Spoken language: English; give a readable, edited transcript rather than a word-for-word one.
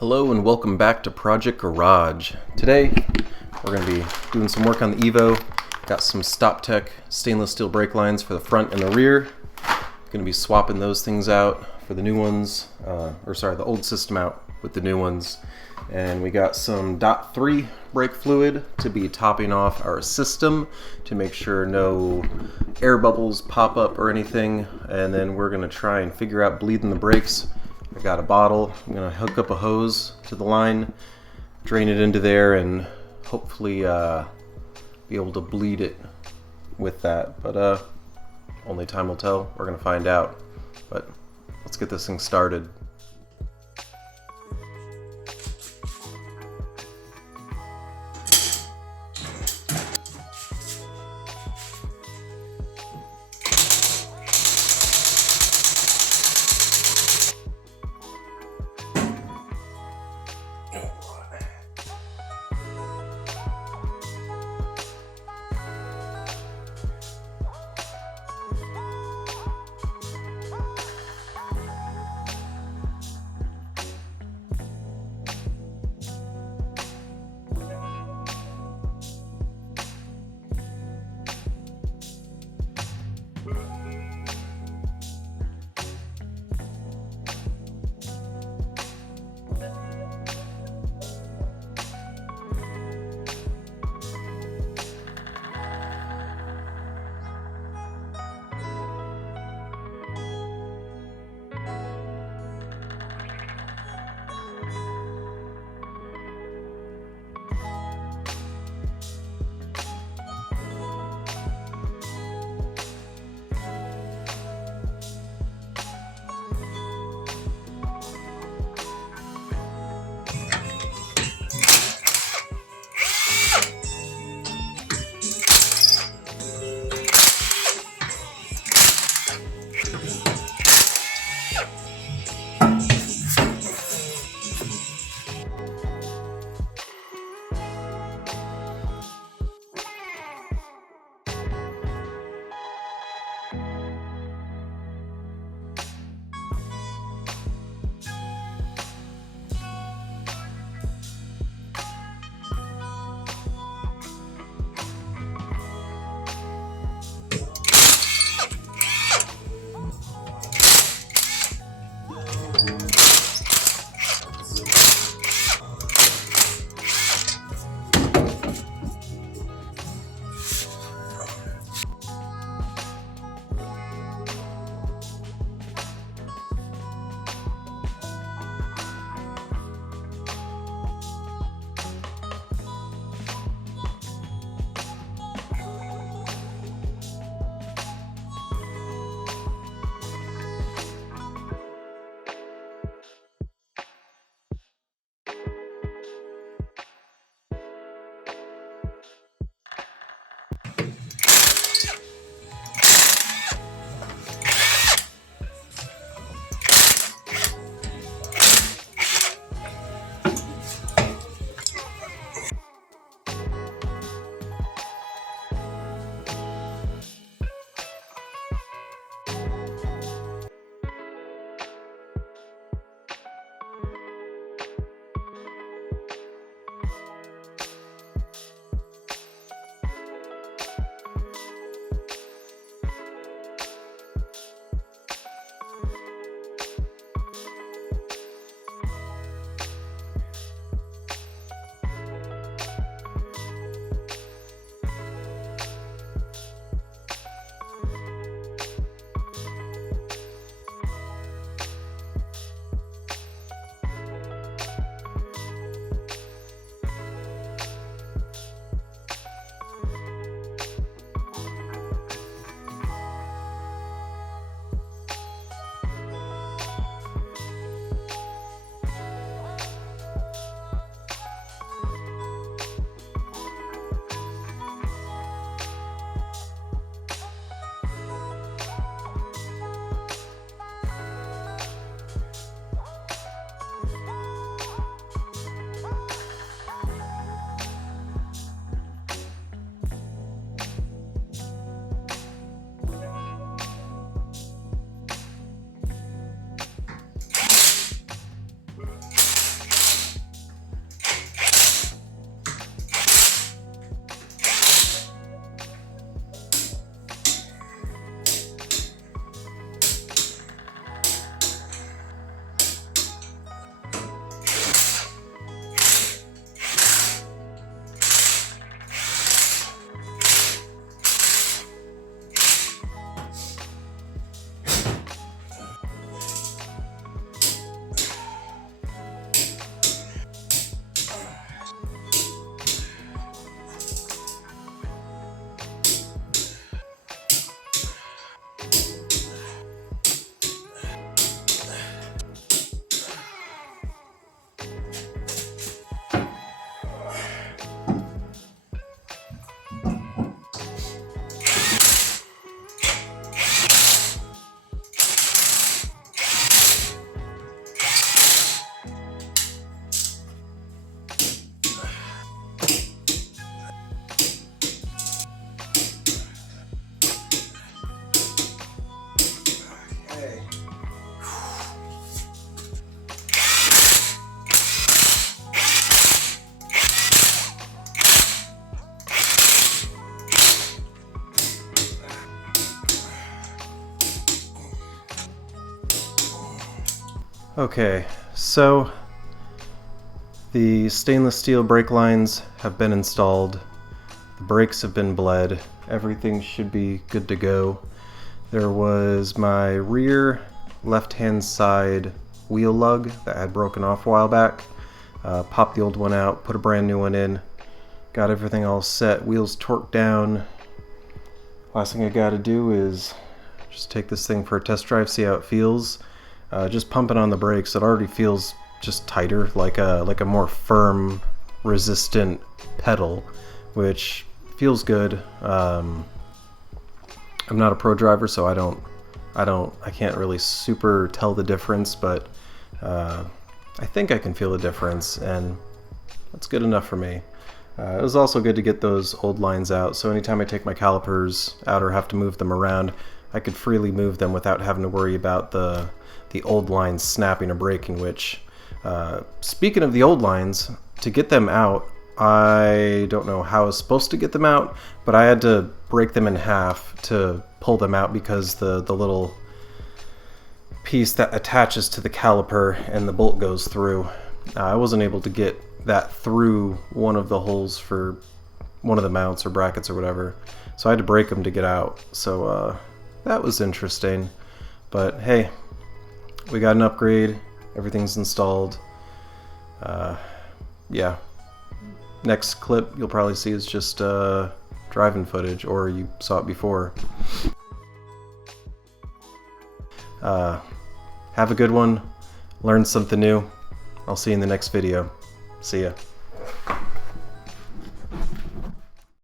Hello and welcome back to Project Garage. Today we're going to be doing some work on the Evo. Got some StopTech stainless steel brake lines for the front and the rear. Going to be swapping those things out for the new ones, the old system out with the new ones. And we got some .3 brake fluid to be topping off our system to make sure no air bubbles pop up or anything. And then we're going to try and figure out bleeding the brakes. I got a bottle. I'm going to hook up a hose to the line, drain it into there, and hopefully be able to bleed it with that. But only time will tell. We're going to find out. But let's get this thing started. Okay, so the stainless steel brake lines have been installed, the brakes have been bled, everything should be good to go. There was my rear left-hand side wheel lug that had broken off a while back. Popped the old one out, put a brand new one in, got everything all set, wheels torqued down. Last thing I gotta do is just take this thing for a test drive, see how it feels. Just pumping on the brakes, it already feels just tighter, like a more firm, resistant pedal, which feels good. I'm not a pro driver, so I can't really super tell the difference, but I think I can feel the difference, and that's good enough for me. It was also good to get those old lines out, so anytime I take my calipers out or have to move them around, I could freely move them without having to worry about the old lines snapping or breaking, which, speaking of the old lines, to get them out, I don't know how I was supposed to get them out, but I had to break them in half to pull them out because the little piece that attaches to the caliper and the bolt goes through. I wasn't able to get that through one of the holes for one of the mounts or brackets or whatever, so I had to break them to get out. So that was interesting, but hey, we got an upgrade, everything's installed. Yeah, next clip you'll probably see is just driving footage, or you saw it before. Have a good one, learn something new. I'll see you in the next video. See ya.